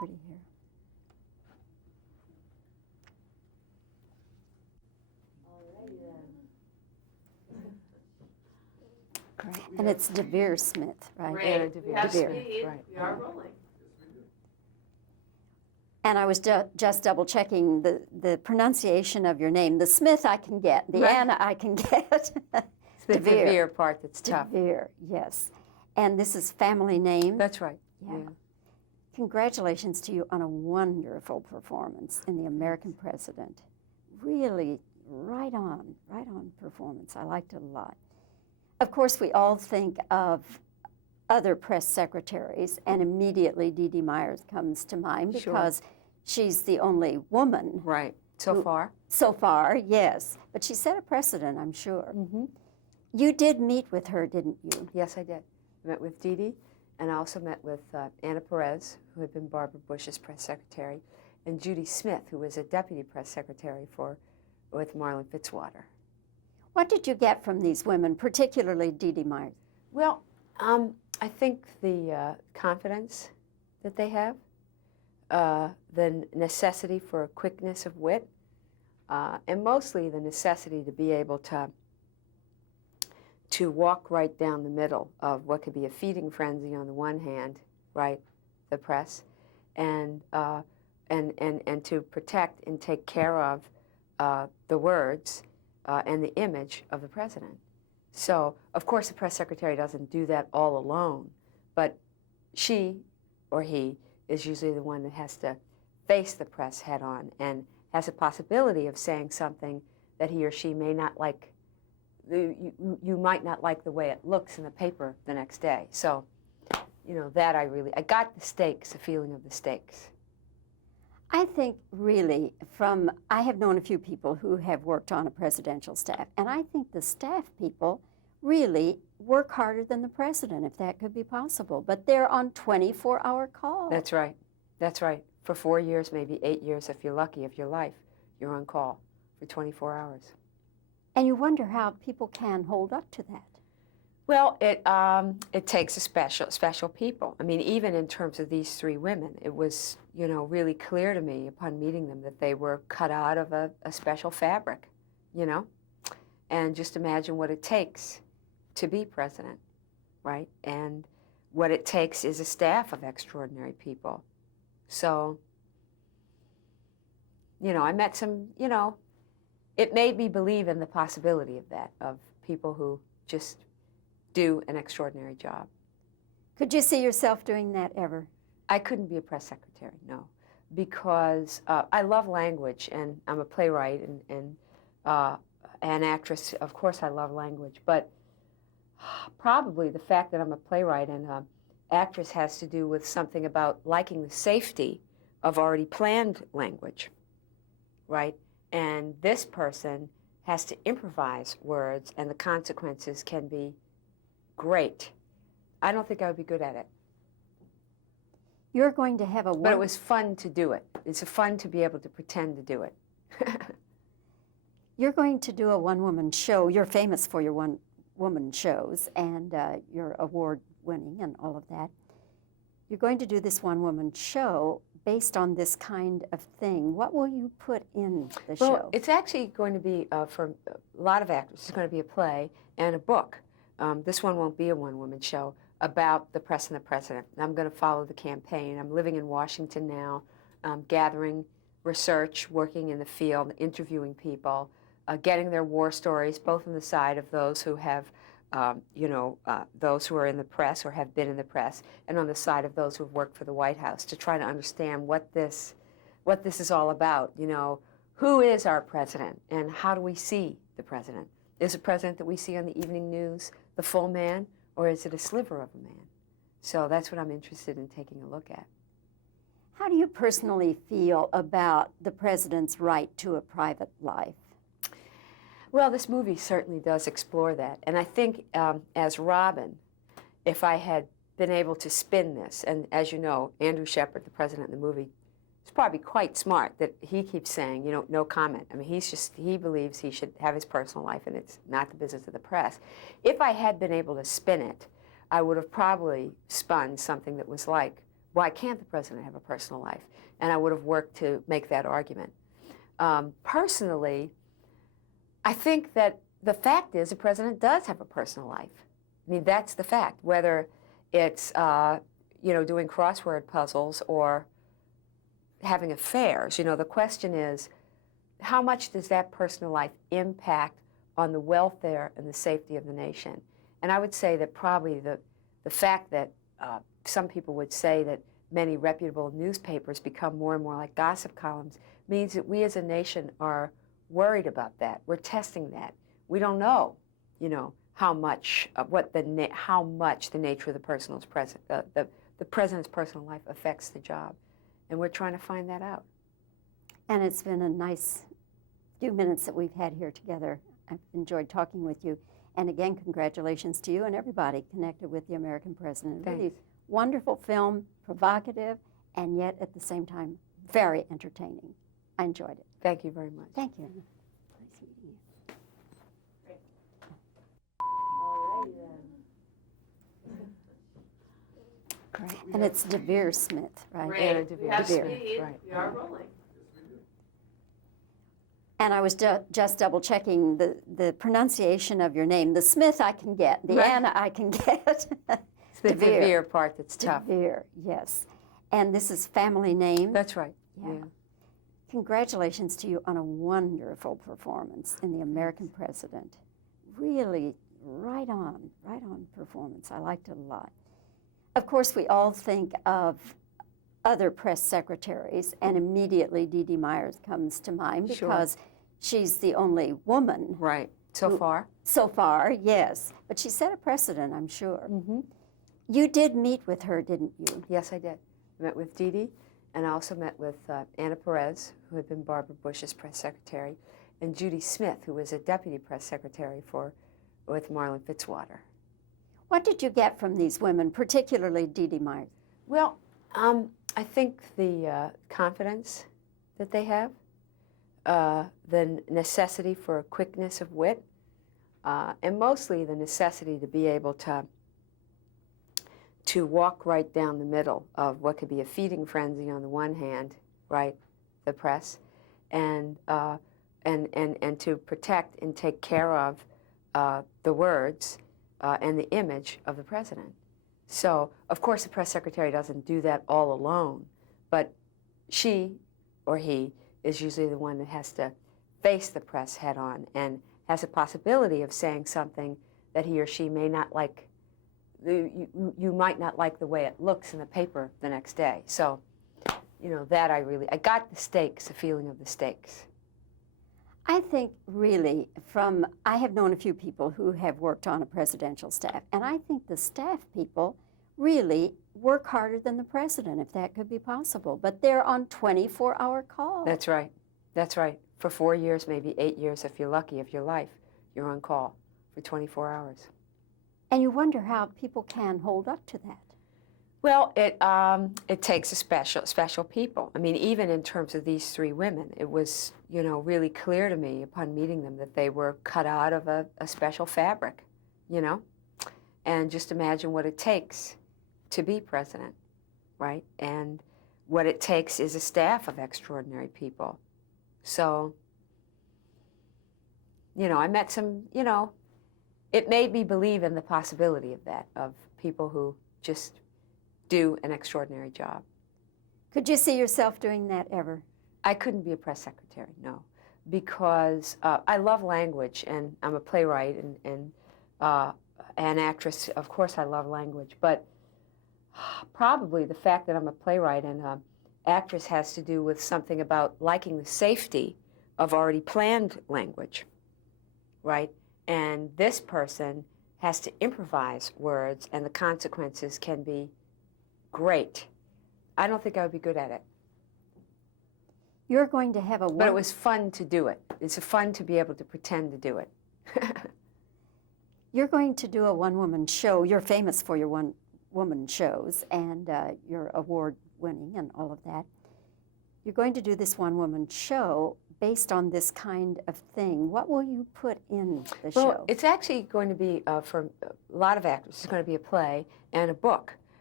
pretty hair. Great. And it's Deavere Smith, right? Great. We have Deavere. speed. Right. We are rolling. And I was just double checking the pronunciation of your name. The Smith I can get. The Right. Anna I can get. It's the Deavere part that's tough. Deavere, yes. And this is family name. That's right. Yeah. Congratulations to you on a wonderful performance in The American President. Really right on performance. I liked it a lot. Of course, we all think of other press secretaries, and immediately Dee Dee Myers comes to mind because she's the only woman. Right. So far? So far, yes. But she set a precedent, I'm sure. Mm-hmm. You did meet with her, didn't you? Yes, I did. I met with Dee Dee, and I also met with Anna Perez, who had been Barbara Bush's press secretary, and Judy Smith, who was a deputy press secretary with Marlon Fitzwater. What did you get from these women, particularly Dee Dee Myers? Well, I think the confidence that they have, the necessity for quickness of wit, and mostly the necessity to be able to walk right down the middle of what could be a feeding frenzy on the one hand, right, the press, and to protect and take care of the words and the image of the president. So, of course, the press secretary doesn't do that all alone, but she or he is usually the one that has to face the press head on and has a possibility of saying something that he or she may not like. You might not like the way it looks in the paper the next day. So, you know, that I got the stakes, the feeling of the stakes. I think really I have known a few people who have worked on a presidential staff, and I think the staff people really work harder than the president, if that could be possible. But they're on 24-hour calls. That's right. That's right. For 4 years, maybe 8 years, if you're lucky, of your life, you're on call for 24 hours. And you wonder how people can hold up to that. Well, it takes a special people. I mean, even in terms of these three women, it was, you know, really clear to me upon meeting them that they were cut out of a special fabric, you know? And just imagine what it takes to be president, right? And what it takes is a staff of extraordinary people. So, you know, I met some, you know, it made me believe in the possibility of that, of people who just do an extraordinary job. Could you see yourself doing that ever? I couldn't be a press secretary, no, because I love language, and I'm a playwright and an actress. Of course, I love language, but probably the fact that I'm a playwright and an actress has to do with something about liking the safety of already planned language, right? And this person has to improvise words, and the consequences can be great. I don't think I would be good at it. You're going to have But it was fun to do it. It's fun to be able to pretend to do it. You're going to do a one-woman show. You're famous for your one-woman shows, and you're award-winning and all of that. You're going to do this one-woman show based on this kind of thing. What will you put in the show? Well, it's actually going to be, for a lot of actors, it's going to be a play and a book. This one won't be a one-woman show about the press and the president. I'm going to follow the campaign. I'm living in Washington now, gathering research, working in the field, interviewing people, getting their war stories, both on the side of those who have, those who are in the press or have been in the press, and on the side of those who have worked for the White House, to try to understand what this is all about. You know, who is our president, and how do we see the president? Is the president that we see on the evening news the full man, or is it a sliver of a man? So that's what I'm interested in taking a look at. How do you personally feel about the president's right to a private life? Well, this movie certainly does explore that. And I think as Robin, if I had been able to spin this, and as you know, Andrew Shepard, the president in the movie, is probably quite smart that he keeps saying, you know, no comment. I mean, he believes he should have his personal life and it's not the business of the press. If I had been able to spin it, I would have probably spun something that was like why can't the president have a personal life? And I would have worked to make that argument. Personally, I think that the fact is the president does have a personal life. I mean, that's the fact, whether it's doing crossword puzzles or having affairs. The question is, how much does that personal life impact on the welfare and the safety of the nation? And I would say that probably the fact that some people would say that many reputable newspapers become more and more like gossip columns means that we as a nation are worried about that. We're testing that. We don't know, how much the nature of the president's personal life affects the job, and we're trying to find that out. And it's been a nice few minutes that we've had here together. I've enjoyed talking with you. And again, congratulations to you and everybody connected with the American President. Thanks. Really wonderful film, provocative, and yet at the same time, very entertaining. I enjoyed it. Thank you very much. Thank you. Nice meeting you. Great. And it's Deavere Smith, right? Great. Anna We have Deavere. speed. Right. We are rolling. And I was just double checking the pronunciation of your name. The Smith I can get, the Right. Anna I can get. It's the Deavere part that's tough. Deavere, yes. And this is family name. That's right. Yeah. Congratulations to you on a wonderful performance in The American President. Really right on performance. I liked it a lot. Of course, we all think of other press secretaries, and immediately Dee Dee Myers comes to mind because she's the only woman. Right. So far. So far, yes. But she set a precedent, I'm sure. Mm-hmm. You did meet with her, didn't you? Yes, I did. I met with Dee Dee, and I also met with Anna Perez, who had been Barbara Bush's press secretary, and Judy Smith, who was a deputy press secretary with Marlon Fitzwater. What did you get from these women, particularly Dee Dee Myers? Well, I think the confidence that they have, the necessity for quickness of wit, and mostly the necessity to be able to walk right down the middle of what could be a feeding frenzy on the one hand, right, the press, and to protect and take care of the words and the image of the president. So, of course, the press secretary doesn't do that all alone, but she or he is usually the one that has to face the press head on and has a possibility of saying something that he or she may not like. You might not like the way it looks in the paper the next day. So, that I got the stakes, the feeling of the stakes. I think really I have known a few people who have worked on a presidential staff, and I think the staff people really work harder than the president, if that could be possible. But they're on 24-hour call. That's right. That's right. For 4 years, maybe 8 years, if you're lucky, of your life, you're on call for 24 hours. And you wonder how people can hold up to that. Well, it takes a special people. I mean, even in terms of these three women, it was, really clear to me upon meeting them that they were cut out of a special fabric, and just imagine what it takes to be president, right? And what it takes is a staff of extraordinary people. So, I met some, it made me believe in the possibility of that, of people who just do an extraordinary job. Could you see yourself doing that ever? I couldn't be a press secretary, no, because I love language, and I'm a playwright and an actress. Of course, I love language, but probably the fact that I'm a playwright and an actress has to do with something about liking the safety of already planned language, right? And this person has to improvise words, and the consequences can be great. I don't think I would be good at it. You're going to have a But it was fun to do it. It's fun to be able to pretend to do it. You're going to do a one-woman show. You're famous for your one-woman shows, and you're award-winning and all of that. You're going to do this one-woman show based on this kind of thing. What will you put in the show? Well, it's actually going to be, for a lot of actors, it's going to be a play and a book.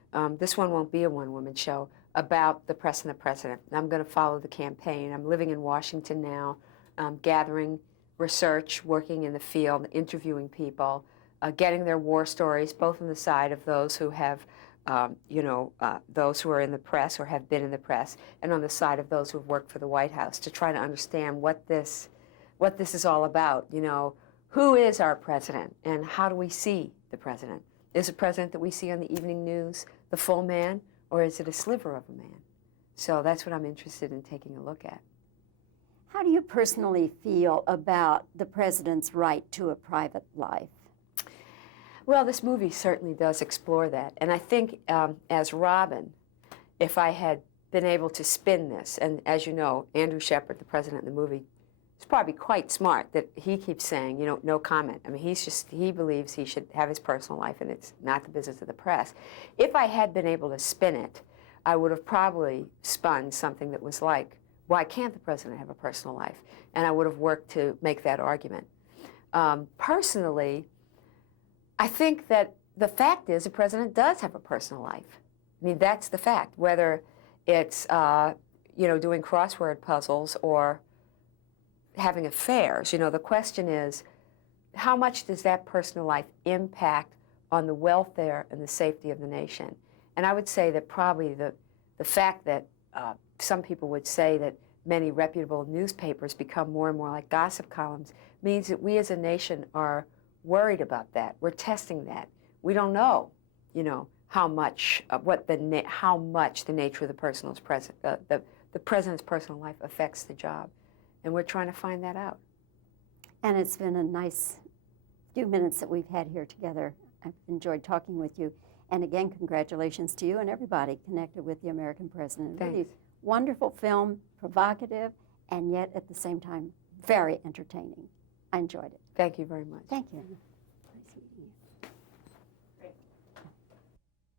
This one won't be a one-woman show about the press and the president. I'm going to follow the campaign. I'm living in Washington now, gathering research, working in the field, interviewing people, getting their war stories, both on the side of those who have, those who are in the press or have been in the press, and on the side of those who have worked for the White House, to try to understand what this is all about. You know, who is our president, and how do we see the president? Is the president that we see on the evening news the full man, or is it a sliver of a man? So that's what I'm interested in taking a look at. How do you personally feel about the president's right to a private life? Well, this movie certainly does explore that. And I think as Robin, if I had been able to spin this, and as you know, Andrew Shepard, the president in the movie, is probably quite smart that he keeps saying, you know, no comment. I mean, he believes he should have his personal life and it's not the business of the press. If I had been able to spin it, I would have probably spun something that was like, why can't the president have a personal life? And I would have worked to make that argument. Personally, I think that the fact is the president does have a personal life. I mean, that's the fact, whether it's, doing crossword puzzles or having affairs. You know, the question is, how much does that personal life impact on the welfare and the safety of the nation? And I would say that probably the fact that some people would say that many reputable newspapers become more and more like gossip columns means that we as a nation are worried about that. We're testing that. We don't know, how much the nature of the president's personal life affects the job, and we're trying to find that out. And it's been a nice few minutes that we've had here together. I've enjoyed talking with you. And again, congratulations to you and everybody connected with the American president. Thanks. Really wonderful film, provocative, and yet at the same time, very entertaining. I enjoyed it. Thank you very much. Thank you.